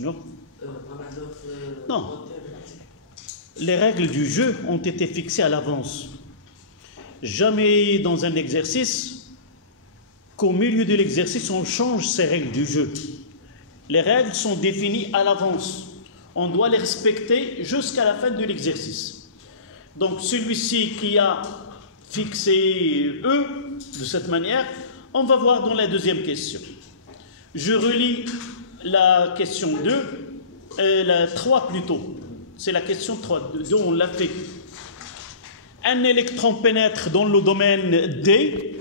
Non. Les règles du jeu ont été fixées à l'avance. Jamais dans un exercice qu'au milieu de l'exercice on change ces règles du jeu. Les règles sont définies à l'avance. On doit les respecter jusqu'à la fin de l'exercice. Donc celui-ci qui a fixé E de cette manière, on va voir dans la deuxième question. Je relis la question 2, la 3 plutôt. C'est la question 3, dont on l'a fait. Un électron pénètre dans le domaine D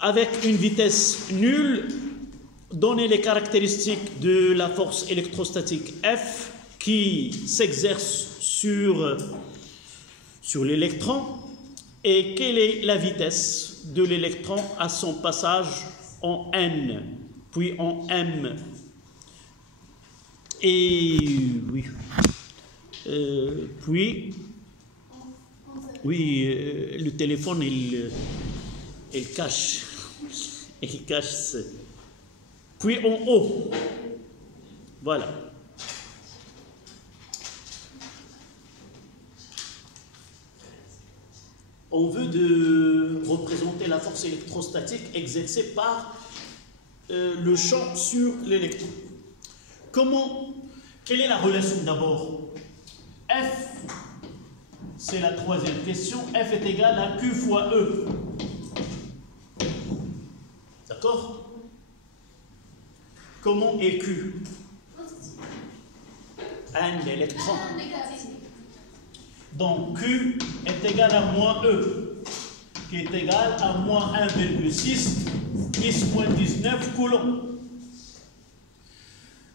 avec une vitesse nulle. Donnez les caractéristiques de la force électrostatique F qui s'exerce sur l'électron et quelle est la vitesse de l'électron à son passage en N, puis en M. Et oui, le téléphone, il cache. Il cache. Puis en haut. Voilà. On veut représenter la force électrostatique exercée par le champ sur l'électron. Quelle est la relation d'abord? F, c'est la troisième question, F est égal à Q fois E. D'accord? Comment est Q? Un électron. Donc Q est égal à moins E, qui est égal à moins 1,6, 10,19 coulombs.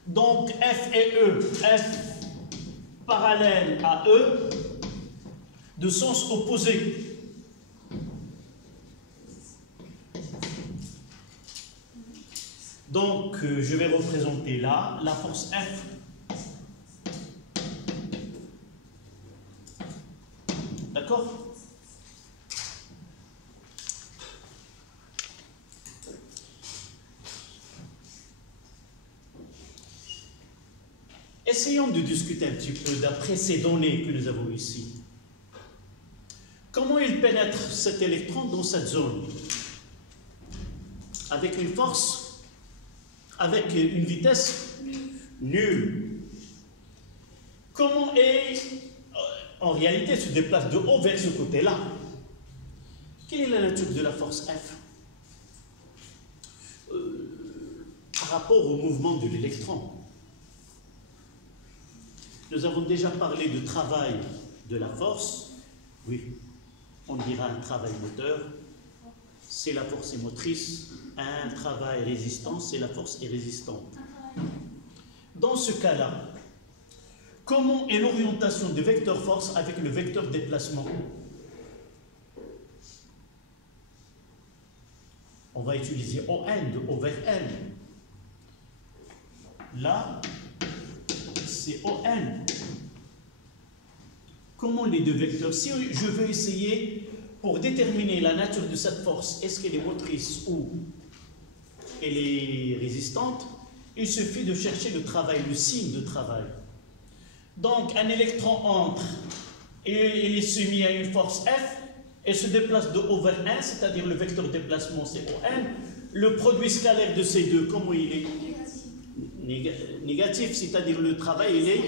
Donc F et E, F parallèle à E, de sens opposé. Donc je vais représenter là la force F. D'accord? Essayons de discuter un petit peu d'après ces données que nous avons ici. Comment il pénètre cet électron dans cette zone? Avec une force, avec une vitesse nulle. Comment en réalité se déplace de haut vers ce côté-là? Quelle est la nature de la force F par rapport au mouvement de l'électron? Nous avons déjà parlé de travail de la force. Oui, on dira un travail moteur, c'est la force motrice. Un travail résistant, c'est la force résistante. Dans ce cas-là, comment est l'orientation du vecteur force avec le vecteur déplacement? On va utiliser ON de O vers N. Là, c'est ON. Comment les deux vecteurs? Si je veux essayer pour déterminer la nature de cette force, est-ce qu'elle est motrice ou elle est résistante, il suffit de chercher le travail, le signe de travail. Donc un électron entre et il est soumis à une force F et se déplace de O vers 1, c'est-à-dire le vecteur de déplacement c'est ON. Le produit scalaire de ces deux, comment il est? Négatif, c'est-à-dire le travail il est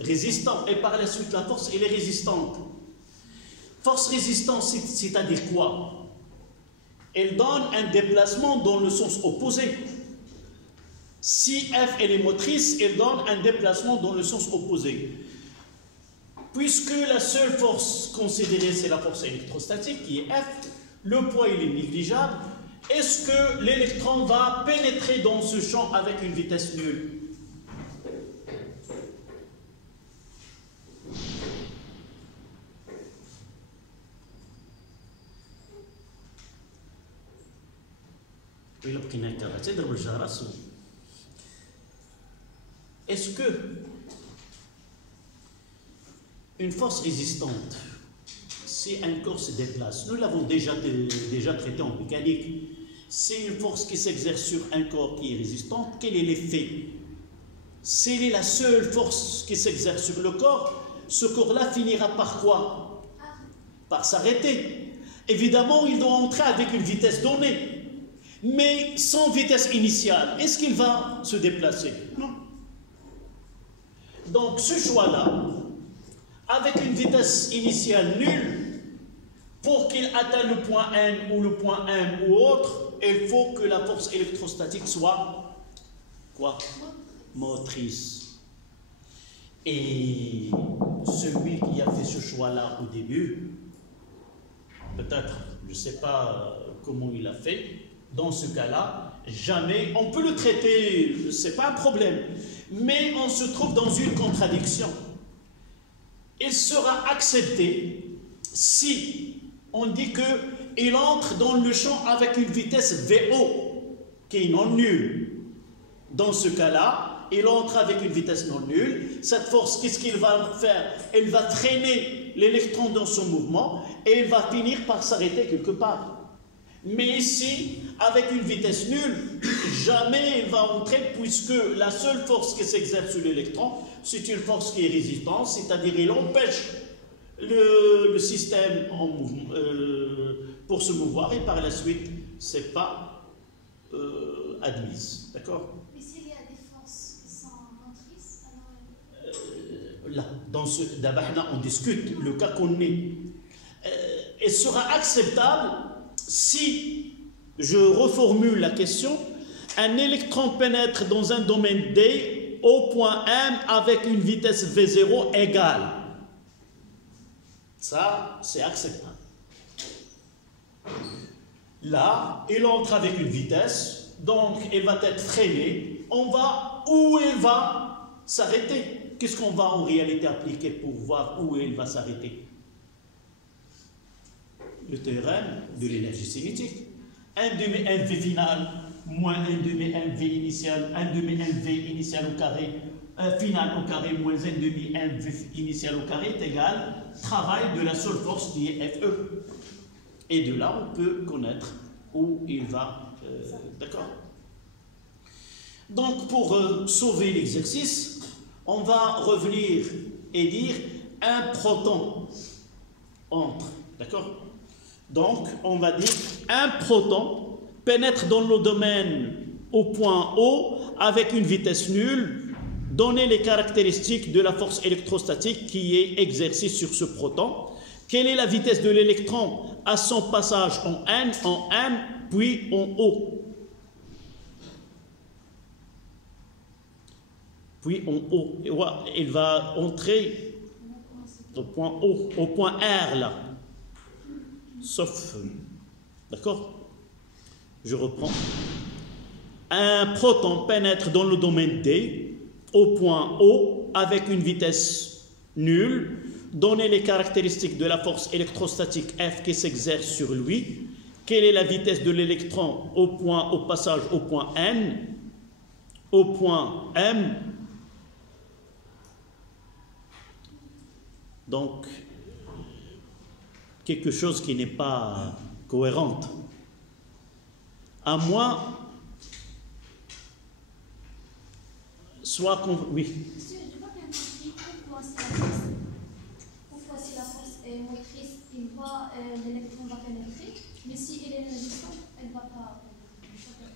résistant et par la suite la force elle est résistante. Force résistante, c'est-à-dire quoi? Elle donne un déplacement dans le sens opposé. Si F elle est motrice, elle donne un déplacement dans le sens opposé. Puisque la seule force considérée c'est la force électrostatique qui est F, le poids il est négligeable, est-ce que l'électron va pénétrer dans ce champ avec une vitesse nulle? Est-ce que une force résistante, si un corps se déplace, nous l'avons déjà traité en mécanique, C'est une force qui s'exerce sur un corps qui est résistant. Quel est l'effet? C'est la seule force qui s'exerce sur le corps. Ce corps-là finira par quoi? Par s'arrêter. Évidemment, il doit entrer avec une vitesse donnée. Mais sans vitesse initiale, est-ce qu'il va se déplacer? Non. Donc ce choix-là, avec une vitesse initiale nulle, pour qu'il atteigne le point N ou le point M ou autre, il faut que la force électrostatique soit quoi? Motrice. Et celui qui a fait ce choix-là au début, peut-être, je ne sais pas comment il a fait, dans ce cas-là, jamais, on peut le traiter, ce n'est pas un problème, mais on se trouve dans une contradiction. Il sera accepté si on dit qu'il entre dans le champ avec une vitesse VO, qui est non nulle. Dans ce cas-là, il entre avec une vitesse non nulle. Cette force, qu'est-ce qu'il va faire? Elle va traîner l'électron dans son mouvement et il va finir par s'arrêter quelque part. Mais ici, avec une vitesse nulle, jamais il va entrer, puisque la seule force qui s'exerce sur l'électron, c'est une force qui est résistante, c'est-à-dire il empêche le système en mouvement, pour se mouvoir, et par la suite, ce n'est pas admise. D'accord? Mais s'il y a des forces qui sont motrices, alors... Là, d'abord, on discute le cas qu'on est. Elle sera acceptable si, je reformule la question, un électron pénètre dans un domaine D au point M avec une vitesse V0 égale. Ça, c'est acceptable. Là, il entre avec une vitesse, donc il va être freiné. On va où il va s'arrêter. Qu'est-ce qu'on va en réalité appliquer pour voir où il va s'arrêter? Le théorème de l'énergie cinétique. 1 demi mv final moins 1 demi mv initial, 1 demi mv initial au carré, final au carré moins 1 demi mv initial au carré est égal travail de la seule force qui est Fe. Et de là, on peut connaître où il va. D'accord? Donc, pour sauver l'exercice, on va revenir et dire un proton entre. D'accord? Donc, on va dire un proton pénètre dans le domaine au point O avec une vitesse nulle. Donner les caractéristiques de la force électrostatique qui est exercée sur ce proton. Quelle est la vitesse de l'électron à son passage en N, en M, puis en O? Puis en O. Il va entrer au point O, au point R là. Sauf, d'accord? Je reprends. Un proton pénètre dans le domaine D au point O avec une vitesse nulle. Donner les caractéristiques de la force électrostatique F qui s'exerce sur lui. Quelle est la vitesse de l'électron au passage au point N, au point M? Donc, quelque chose qui n'est pas cohérente. À moins, soit qu'on... Oui. Monsieur, je n'ai pas bien compris pourquoi si la force est motrice, l'électron va pénétrer, mais si elle est résistante, elle ne va pas pénétrer.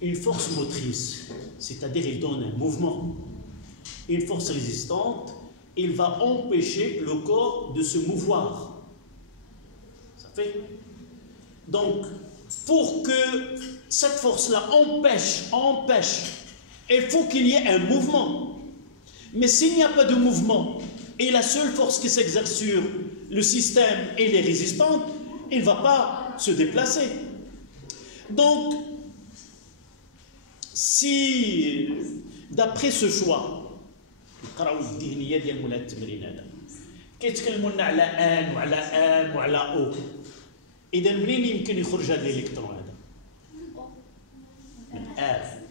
Une force motrice, c'est-à-dire il donne un mouvement. Une force résistante, il va empêcher le corps de se mouvoir. Ça fait. Donc, pour que cette force-là empêche, il faut qu'il y ait un mouvement. Mais s'il n'y a pas de mouvement, et la seule force qui s'exerce sur le système, elle est résistante, il ne va pas se déplacer. Donc, si, d'après ce choix, نقراو الذهنيه ديال مولا التمرين هذا كيتكلموا لنا على ان وعلى ام وعلى او. اذا منين يمكن يخرج هذا الالكترون هذا؟ من ان.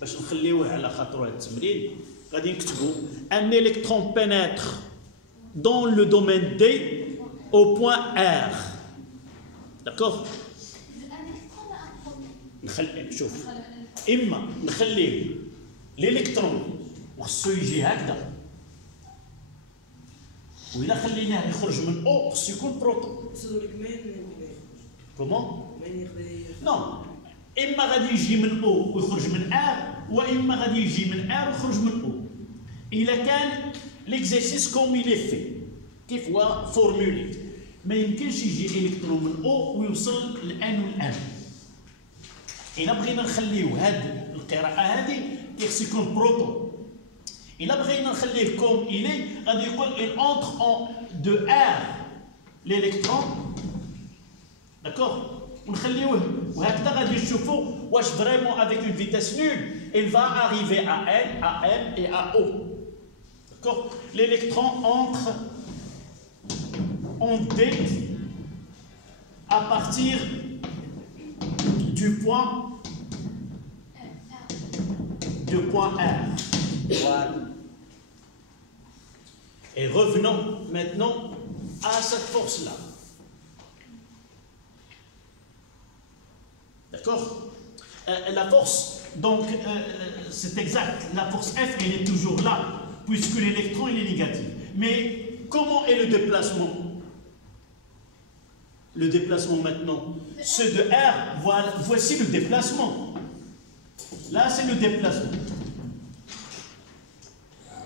باش نخليوه على خاطر هذا التمرين غادي نكتبوا ان électron pénètre dans le domaine D au point R. D'accord? شوف اما نخليه الالكترون وخصو يجي هكذا وإلا خليناه يخرج من او خصو يكون بروتون. كومون؟ نو اما غادي يجي من او ويخرج من ار واما غادي يجي من ار ويخرج من او. الا كان ليكزيرسيس كوم يلي في كيف هو فورمولي ما يمكنش يجي الكترون من او ويوصل لان والان. الا بغينا نخليو هاد القراءه هذه خصو يكون بروتون. إلا بغينا نخليه كوم إلي غادي يقول il entre en de R l'électron d'accord ونخليوه وهكذا غادي نشوفوا واش فريمون avec une vitesse nulle il va arriver à N, à M et à O d'accord. L'électron entre en D à partir du point R. Voilà. Et revenons maintenant à cette force-là. D'accord? La force, donc, c'est exact, la force F, elle est toujours là, puisque l'électron, il est négatif. Mais comment est le déplacement? Le déplacement maintenant, ce de R, voilà, voici le déplacement. Là, c'est le déplacement.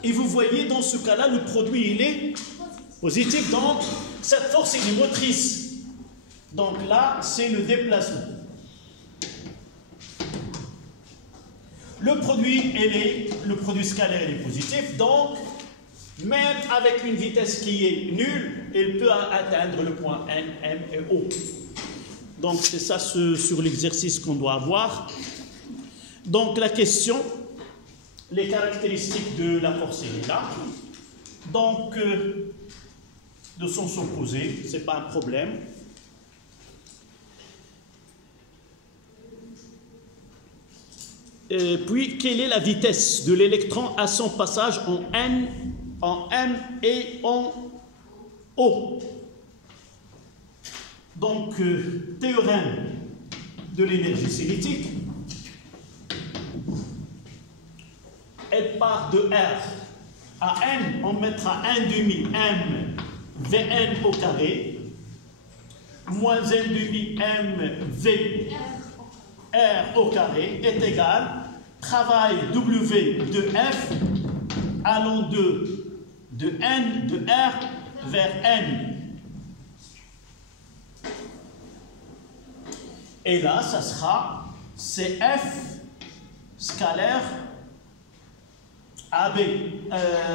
Et vous voyez, dans ce cas-là, le produit, il est positif. Donc, cette force, elle est motrice. Donc là, c'est le déplacement. Le produit scalaire, il est positif. Donc, même avec une vitesse qui est nulle, il peut atteindre le point N, M et O. Donc, c'est ça sur l'exercice qu'on doit avoir. Donc, la question... Les caractéristiques de la force, elle est là. Donc, de sens opposés, ce n'est pas un problème. Et puis, quelle est la vitesse de l'électron à son passage en N, en M et en O? Donc, théorème de l'énergie cinétique. Elle part de R à N, on mettra 1 demi M Vn au carré, moins 1 demi M V R au carré est égal, travail W de F allant de N, de R vers N. Et là, ça sera CF scalaire AB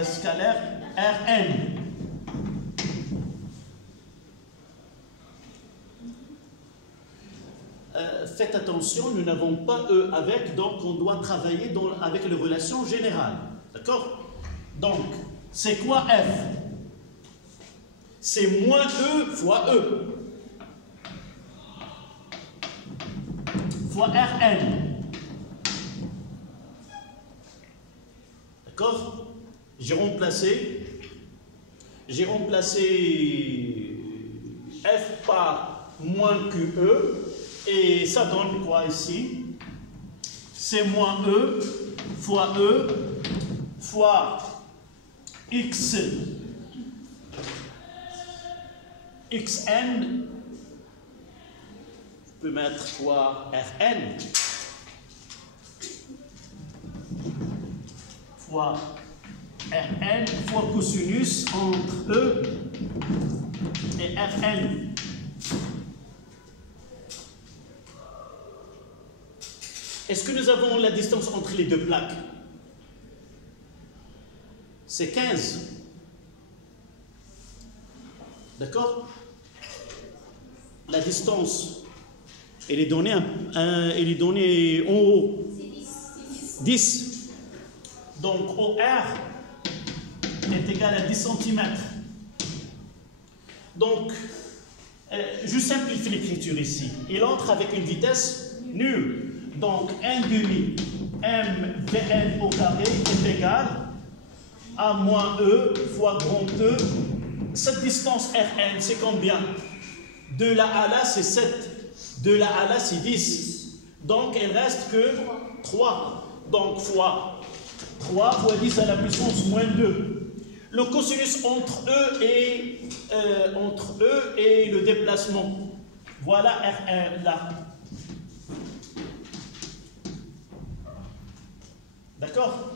scalaire Rn. Faites attention, nous n'avons pas E avec, donc on doit travailler avec les relations générales. D'accord? Donc, c'est quoi F? C'est moins E fois E. Fois Rn. D'accord? J'ai remplacé F par moins QE et ça donne quoi ici? C'est moins E fois X Xn, je peux mettre fois Rn fois Rn fois cosinus entre E et Rn. Est-ce que nous avons la distance entre les deux plaques? C'est 15. D'accord? La distance, elle est donnée en haut. 10. Donc, OR est égal à 10 cm. Donc, je simplifie l'écriture ici. Il entre avec une vitesse nulle. Donc, 1 demi M Vn au carré est égal à moins E fois grand E. Cette distance Rn, c'est combien? De là à là, c'est 7. De là à là, c'est 10. Donc, il reste que 3. Donc, fois 3 fois 10 à la puissance moins 2. Le cosinus entre E et le déplacement. Voilà R1 là. D'accord?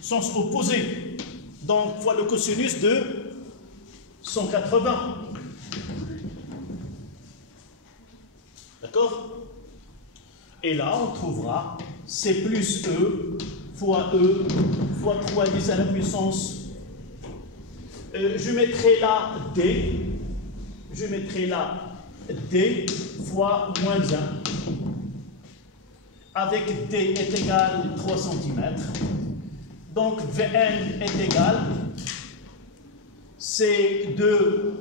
Sens opposé. Donc, fois le cosinus de 180. D'accord? Et là, on trouvera C plus E fois 3 10 à la puissance. Je mettrai là D. Je mettrai là D fois moins 1. Avec D est égal 3 cm. Donc Vn est égal C2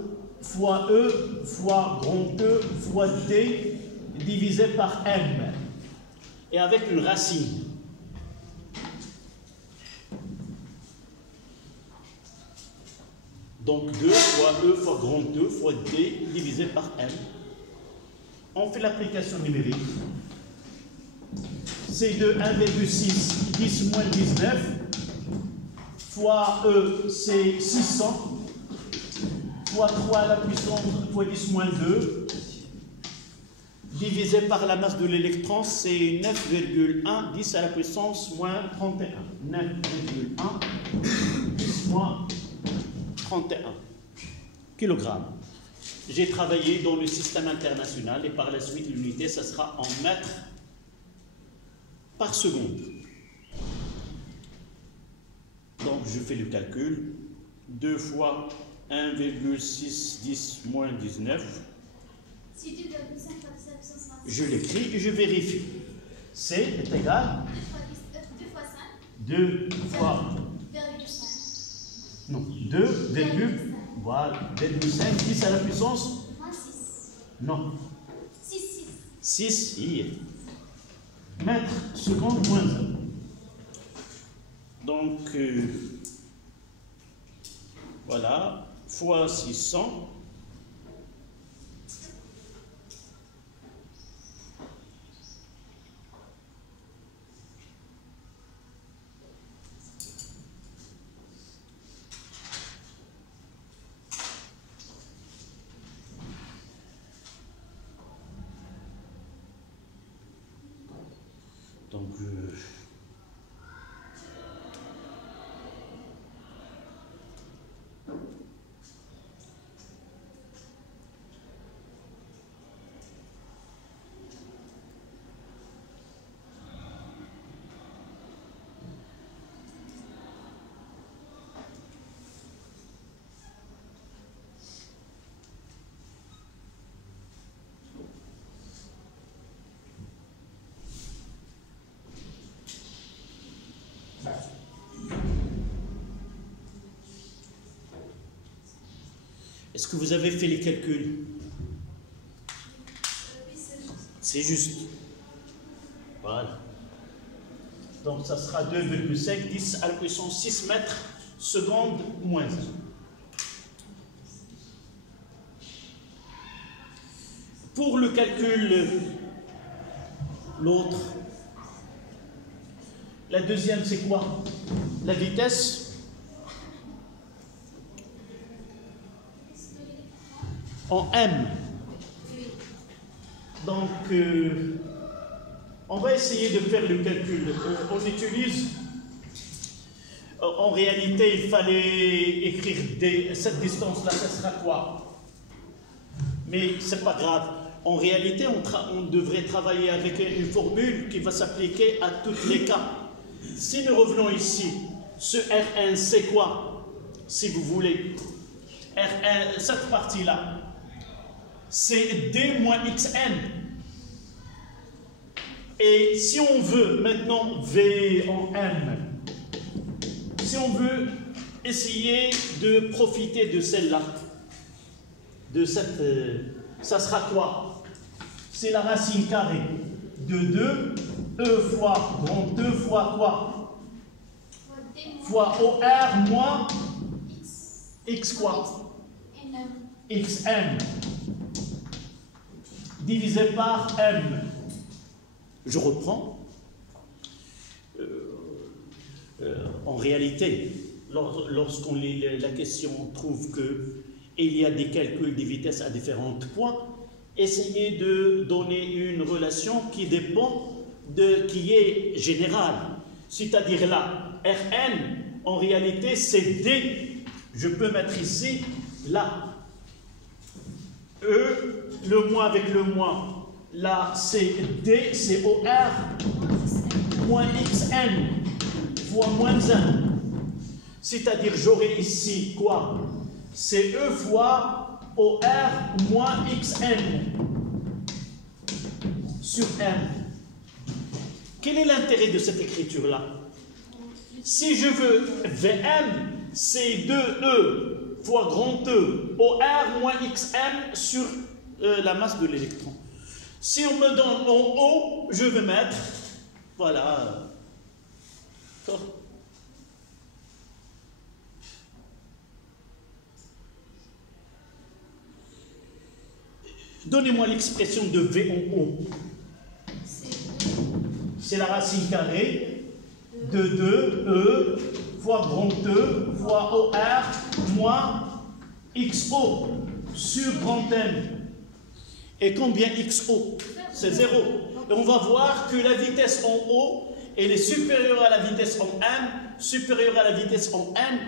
fois E fois grand E fois D divisé par M. Et avec une racine. Donc 2 fois E fois grand E fois D divisé par M. On fait l'application numérique. C2 1,6 10 moins 19 fois E c'est 600 fois 3 à la puissance fois 10 moins 2 divisé par la masse de l'électron, c'est 9,1 10 à la puissance moins 31. 9,1 10 moins 31 kilogrammes. J'ai travaillé dans le système international et par la suite l'unité, ça sera en mètres par seconde. Donc je fais le calcul. 2 fois 1,6 10 moins 19. Je l'écris et je vérifie. C est égal 2 fois 2,5 10 à la puissance. Non. 6 mètres seconde moins 1. Donc voilà, fois 600. Donc, est-ce que vous avez fait les calculs? C'est juste. Voilà. Donc ça sera 2,5 10 à la puissance 6 mètres seconde moins 1. Pour le calcul, l'autre, la deuxième c'est quoi? La vitesse. En M. Donc, on va essayer de faire le calcul. On utilise, en réalité, il fallait écrire cette distance-là, ça sera quoi? Mais c'est pas grave. En réalité, on devrait travailler avec une formule qui va s'appliquer à tous les cas. Si nous revenons ici, ce R1, c'est quoi? Si vous voulez. R1, cette partie-là. C'est D moins XN. Et si on veut maintenant V en M, si on veut essayer de profiter de celle-là, de cette, ça sera quoi? C'est la racine carrée de 2, E fois grand E fois quoi? Fois OR moins X quoi? XM. Divisé par M. Je reprends. En réalité, lorsqu'on lit la question, on trouve qu'il y a des calculs des vitesses à différents points. Essayez de donner une relation qui dépend qui est générale. C'est-à-dire là, Rn, en réalité, c'est D. Je peux mettre ici, là. E, le moins avec le moins. Là, c'est D, c'est OR, moins XN, fois moins 1. C'est-à-dire, j'aurai ici quoi? C'est E fois OR moins XN sur M. Quel est l'intérêt de cette écriture-là? Si je veux VM, c'est 2E fois grand E, OR moins XM sur la masse de l'électron. Si on me donne en haut, je vais mettre, voilà. Donnez-moi l'expression de V en haut. C'est la racine carrée de 2E fois grand E fois OR moins XO sur grand M. Et combien XO? C'est 0. Et on va voir que la vitesse en haut, elle est supérieure à la vitesse en M, supérieure à la vitesse en M.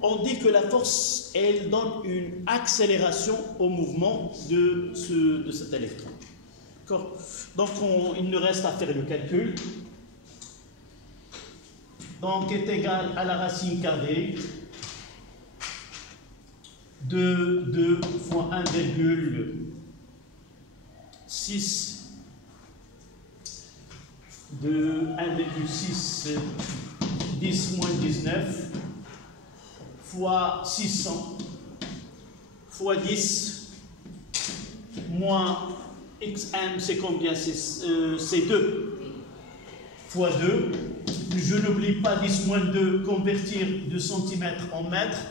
On dit que la force, elle donne une accélération au mouvement de cet électron. D'accord? Donc, il nous reste à faire le calcul. Donc, est égal à la racine carrée de 2 fois 1,6 de 1,6 10 moins 19 fois 600 fois 10 moins XM, c'est combien? C'est 2 fois 2. Je n'oublie pas 10 moins 2, convertir 2 cm en mètres,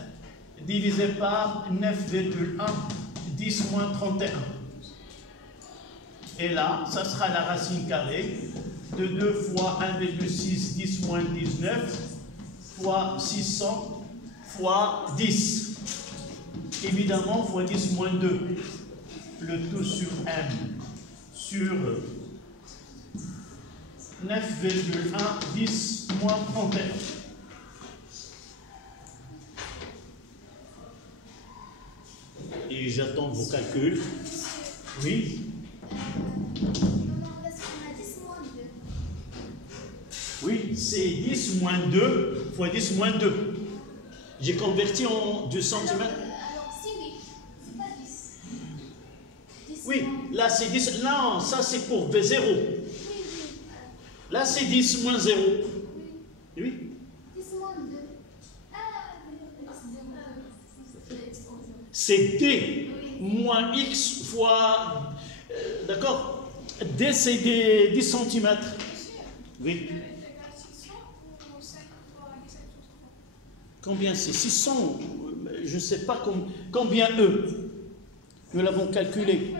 divisé par 9,1, 10 moins 31. Et là, ça sera la racine carrée de 2 fois 1,6, 10 moins 19, fois 600, fois 10. Évidemment, fois 10 moins 2. Le tout sur M, sur 9,1, 10 moins 31. Et j'attends vos calculs. Oui. Oui, c'est 10 moins 2 fois 10 moins 2. J'ai converti en 2 cm. Alors, si oui, c'est pas 10. Oui, là c'est 10. Non, ça c'est pour V0. Là c'est 10 moins 0. Oui. 10 moins 2. C'est D moins X fois... D'accord? D c'est des 10 cm. Oui. Combien c'est? 600. Je ne sais pas combien E. Nous l'avons calculé.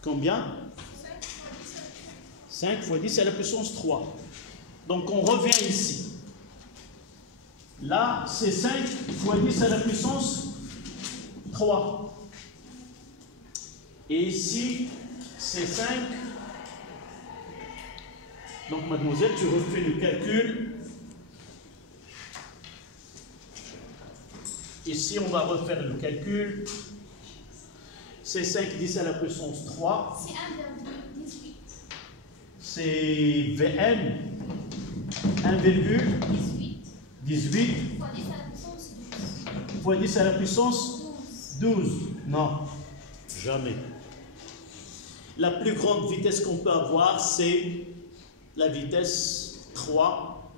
Combien? 5 fois 10 à la puissance 3. Donc on revient ici. Là, c'est 5 fois 10 à la puissance 3. Et ici, c'est 5. Donc, mademoiselle, tu refais le calcul. Ici, on va refaire le calcul. C'est 5 10 à la puissance 3. C'est 1,18. C'est Vn 1,18 Fois 10 à la puissance 12. fois 10 à la puissance 12. Non, jamais. La plus grande vitesse qu'on peut avoir, c'est la vitesse 3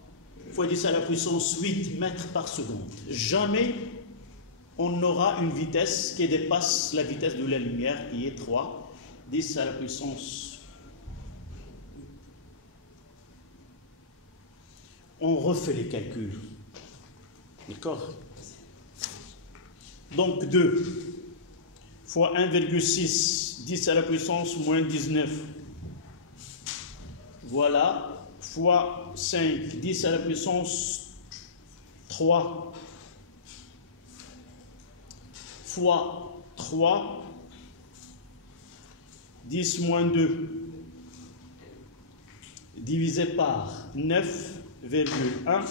fois 10 à la puissance 8 mètres par seconde. Jamais on aura une vitesse qui dépasse la vitesse de la lumière, qui est 3, 10 à la puissance. On refait les calculs. D'accord? Donc 2 fois 1,6, 10 à la puissance moins 19, Voilà, fois 5, 10 à la puissance 3, fois 3, 10 moins 2, divisé par 9,1,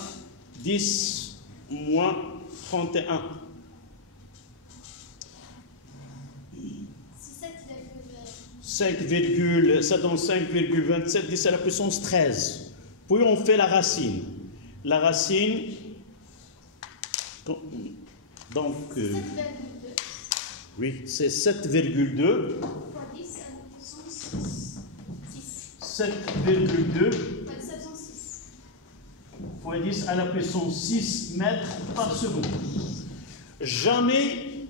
10 moins 31. Ça donne 5,27, 10 à la puissance 13. Puis on fait la racine. La racine, donc, oui, c'est 7,2. Fois 10 à la puissance 6. 7,2 Fois 10 à la puissance 6. fois 10 à la puissance 6 mètres par seconde. Jamais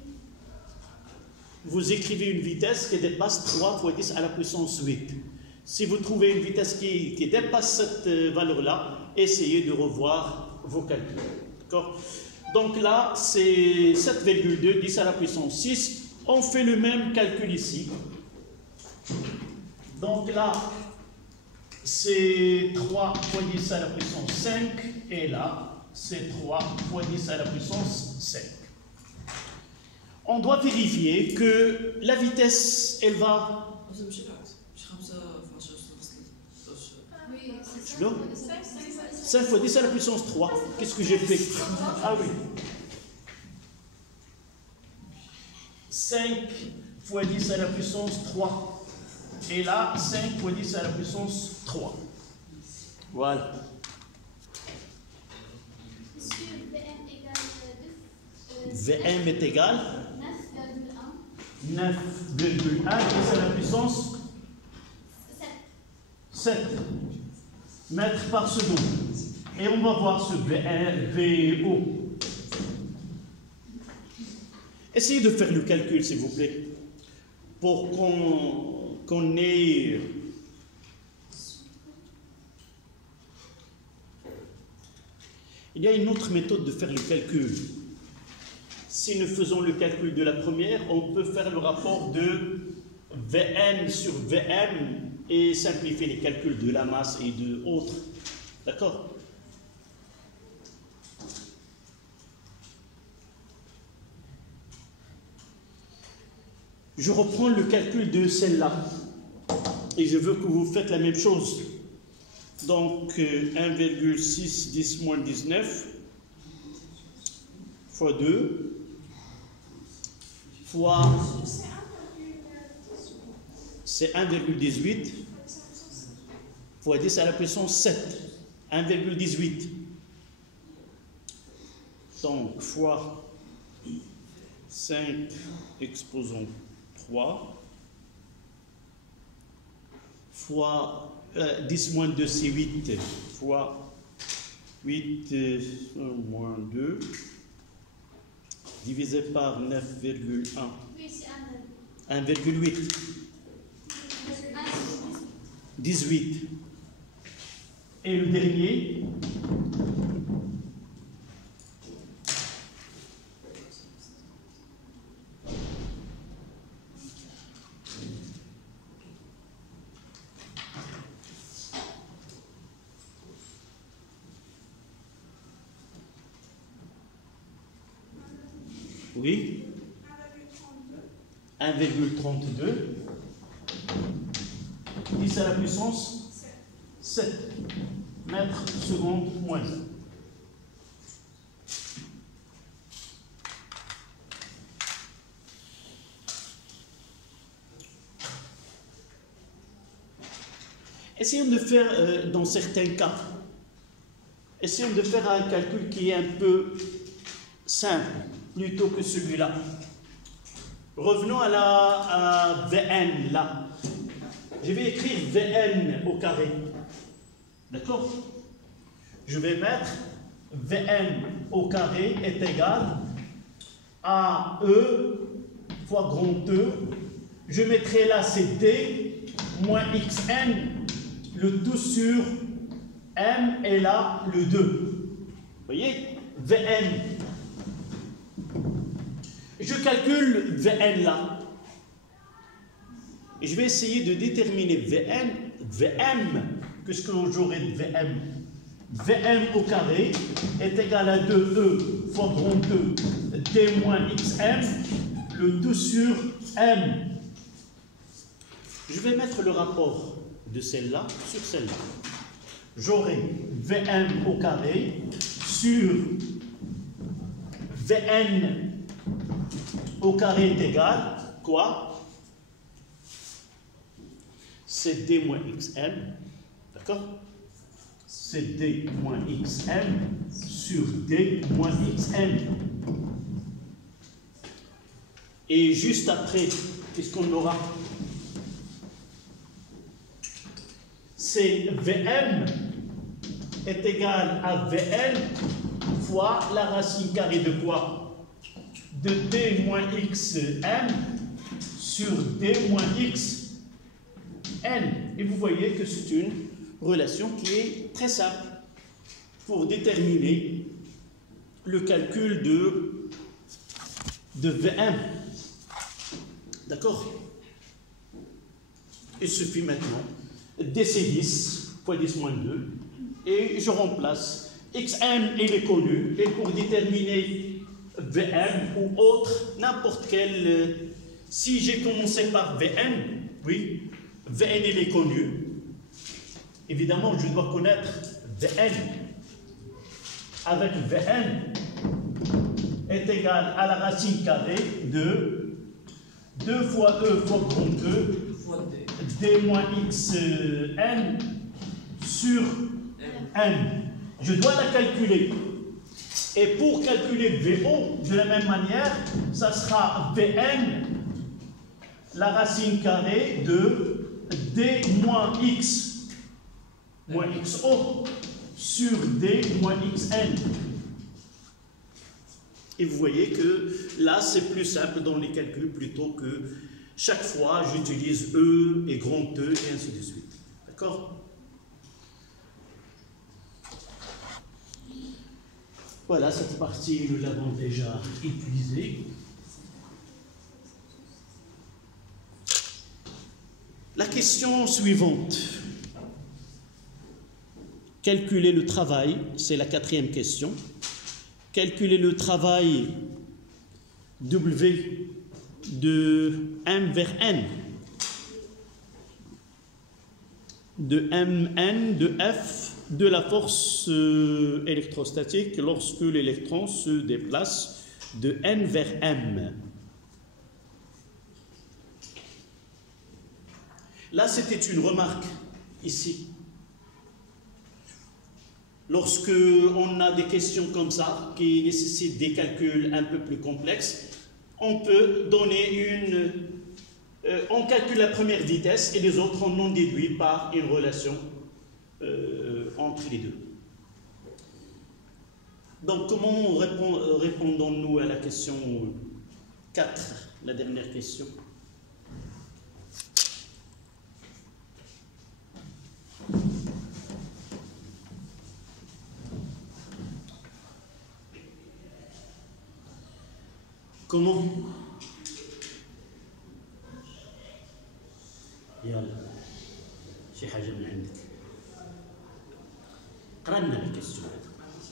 vous écrivez une vitesse qui dépasse 3 fois 10 à la puissance 8. Si vous trouvez une vitesse qui dépasse cette valeur-là, essayez de revoir vos calculs. D'accord? Donc là, c'est 7,2, 10 à la puissance 6. On fait le même calcul ici. Donc là, c'est 3 fois 10 à la puissance 5. Et là, c'est 3 fois 10 à la puissance 5. On doit vérifier que la vitesse, elle va... Oui, c'est Non. 5 fois 10 à la puissance 3. Qu'est-ce que j'ai fait? Ah oui. 5 fois 10 à la puissance 3. Et là, 5 fois 10 à la puissance 3. Voilà. Monsieur, VM égale 2. Vm est égal 9,1. 9,1 10 à la puissance 7 mètres par seconde. Et on va voir ce VO. Essayez de faire le calcul, s'il vous plaît, pour qu'on ait... Il y a une autre méthode de faire le calcul. Si nous faisons le calcul de la première, on peut faire le rapport de Vn sur Vm et simplifier les calculs de la masse et de autres. D'accord? Je reprends le calcul de celle-là et je veux que vous faites la même chose. Donc 1,6 10 moins 19 fois 2 fois c'est 1,18 fois 10 à la puissance 7. 1,18. Donc fois 5 exposons 3 fois 10 moins 2 c'est 8 fois 8 moins 2 divisé par 9,1. Oui, c'est 1,8. 18. Et le dernier? Oui. 1,32. 10 à la puissance 7 mètres seconde moins 1. Essayons de faire, dans certains cas, essayons de faire un calcul qui est un peu simple, plutôt que celui-là. Revenons à Vn, là. Je vais écrire Vn au carré. D'accord? Je vais mettre Vn au carré est égal à E fois grand E. Je mettrai là c'est D moins Xn, le tout sur M et là le 2. Vous voyez? Vn. Je calcule Vn là. Et je vais essayer de déterminer Vn, Vm puisque j'aurai Vm. Vm au carré est égal à 2e fois grand 2 d moins xm, le tout sur m. Je vais mettre le rapport de celle-là sur celle-là. J'aurai Vm au carré sur Vn au carré est égal, quoi? C'est d moins xm, d'accord? C'est d moins xm sur d moins xn. Et juste après, qu'est-ce qu'on aura? C'est Vm est égal à Vn fois la racine carrée de quoi? De d moins xm sur d moins xn. Et vous voyez que c'est une relation qui est très simple pour déterminer le calcul de Vm. D'accord? Il suffit maintenant dc10 fois 10 moins 2 et je remplace xm, il est connu, et pour déterminer Vm ou autre, n'importe quel, si j'ai commencé par Vn, oui, Vn il est connu, évidemment je dois connaître Vn. Avec Vn est égal à la racine carrée de 2 fois E fois grand E d moins xn sur n. Je dois la calculer. Et pour calculer VO, de la même manière, ça sera Vn, la racine carrée de d moins x moins xo sur d moins xn. Et vous voyez que là, c'est plus simple dans les calculs plutôt que chaque fois, j'utilise E et grand E et ainsi de suite. D'accord? Voilà, cette partie, nous l'avons déjà épuisée. La question suivante. Calculer le travail, c'est la 4e question. Calculer le travail W de M vers N, de Mn, de F, de la force électrostatique lorsque l'électron se déplace de N vers M. Là, c'était une remarque ici. Lorsque on a des questions comme ça, qui nécessitent des calculs un peu plus complexes, on peut donner une... on calcule la première vitesse et les autres on en déduit par une relation entre les deux. Donc, comment répondons-nous à la question 4, la dernière question? Comment? يلا شي حاجة من عندك قرانا الكيستيون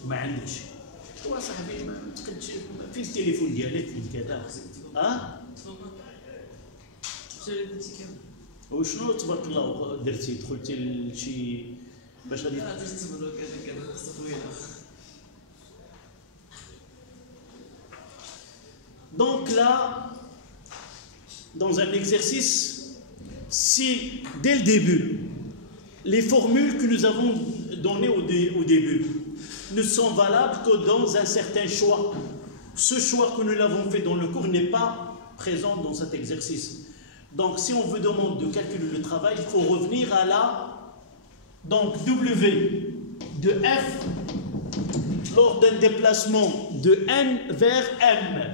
ما عندكش هو صاحبي ما تقدش في التليفون ديالك في كذا وشنو تبارك الله درتي دخلتي لشي باش غادي درت تبرك هذاك خصو طويله. Donc là, dans un exercice, si dès le début, les formules que nous avons données au début ne sont valables que dans un certain choix, ce choix que nous l'avons fait dans le cours n'est pas présent dans cet exercice. Donc si on vous demande de calculer le travail, il faut revenir à la donc W de F lors d'un déplacement de N vers M.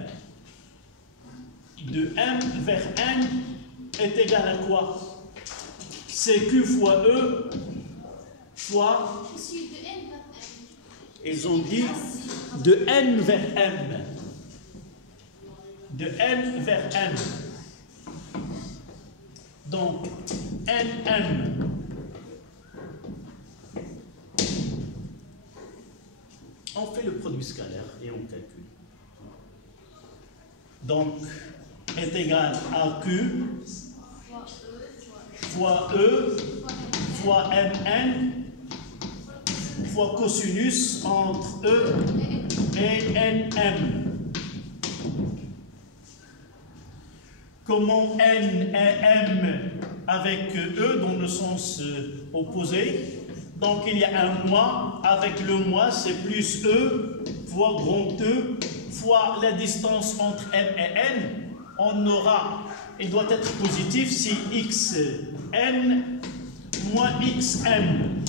De M vers N est égal à quoi? C'est Q fois E fois... Ils ont dit de N vers M. De N vers M. Donc, NM On fait le produit scalaire et on calcule. Donc, est égal à Q fois E fois Mn fois cosinus entre E et Nm. Comment N et M avec E dans le sens opposé? Donc il y a un moins, avec le moins c'est plus E fois grand E fois la distance entre M et N. On aura, il doit être positif si Xn moins Xm.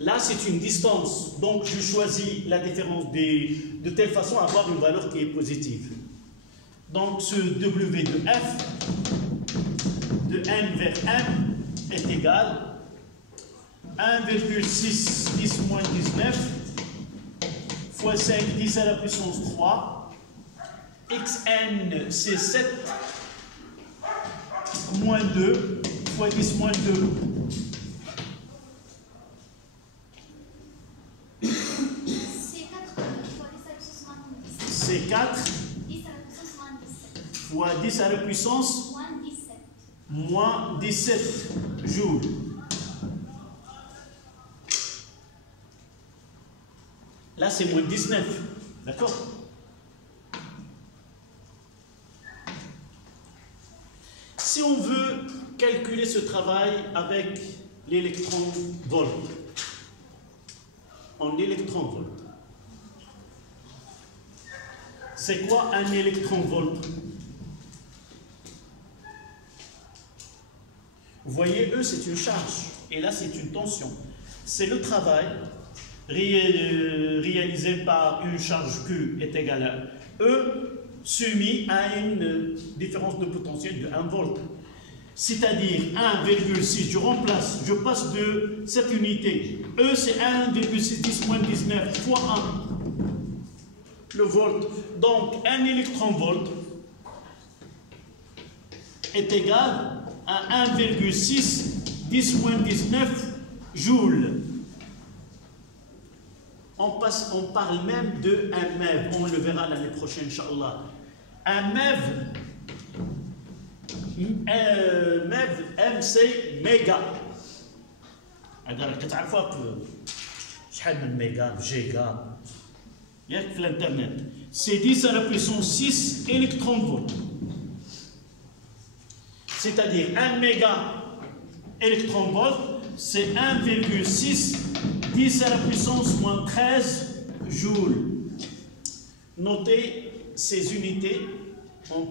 Là c'est une distance, donc je choisis la différence de telle façon à avoir une valeur qui est positive. Donc ce W de F de N vers M est égal à 1,6 10 moins 19 fois 5 10 à la puissance 3. Xn c'est 7 moins 2 fois 10 moins 2. C'est 4 fois 10 à la puissance moins 17 joules. Là, c'est moins 19. D'accord? Si on veut calculer ce travail avec l'électron-volt, en électron-volt, c'est quoi un électron-volt? Vous voyez, E, c'est une charge, et là, c'est une tension. C'est le travail réalisé par une charge Q est égal à E, soumis à une différence de potentiel de 1 volt. C'est-à-dire 1,6, je remplace, je passe de cette unité. E, c'est 1,6 10 moins 19 fois 1. Le volt. Donc, un électron-volt est égal à 1,6 10 moins 19 joules. On parle même de un MeV. On le verra l'année prochaine, Inch'Allah. Un MeV, M, c'est méga. Alors, تعرفوا شحال من méga, giga. Il y a que l'internet. C'est 10 à la puissance 6 électron-volt. C'est-à-dire 1 méga électron-volt, c'est 1,6 10 à la puissance moins 13 joules. Notez ces unités, on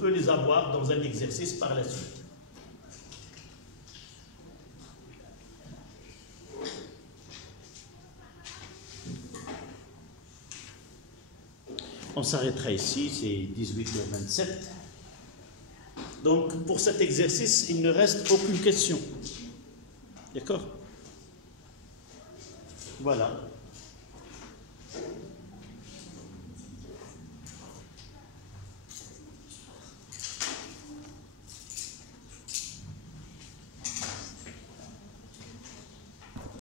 peut les avoir dans un exercice par la suite. On s'arrêtera ici, c'est 18h27. Donc, pour cet exercice, il ne reste aucune question. D'accord? Voilà.